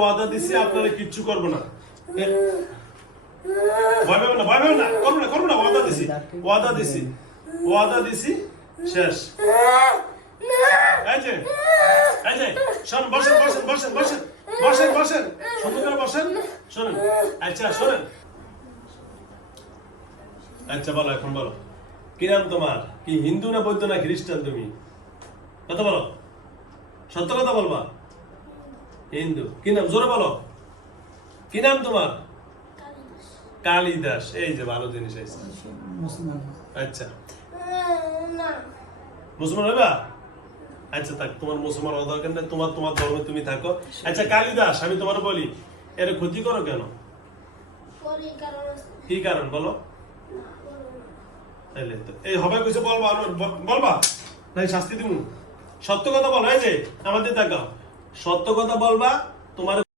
ওয়াদা দিছি আপনারা কিচ্ছু করব না। ভয় পাবেন না, ভয় পাবেন না, করব না, ওয়াদা দিছি শেষ। এই যে শোন, বসেন, সুন্দর করে বসেন, শোনেন। আচ্ছা শোনেন, আচ্ছা বলো, এখন বলো কি নাম তোমার? কি হিন্দু না বৌদ্ধ না খ্রিস্টান তুমি? কথা বলো, সত্য কথা বলবা। হিন্দু। কি নাম? জোরে বলো, কি নাম তোমার? কালিদাস। এই যে ভালো জিনিস আছে। আচ্ছা মুসলমান হইবা? আচ্ছা থাক, তোমার মুসলমান হওয়া দরকার নেই, তোমার ধর্মে তুমি থাকো। আচ্ছা কালিদাস, আমি তোমার বলি, এর ক্ষতি করো কেন? কি কারণ বলো? এই হবে কিছু বলবা নাই, শাস্তি দিব। সত্য কথা বলো, এই যে আমাদের দেখাও, সত্য কথা বলবা। তোমার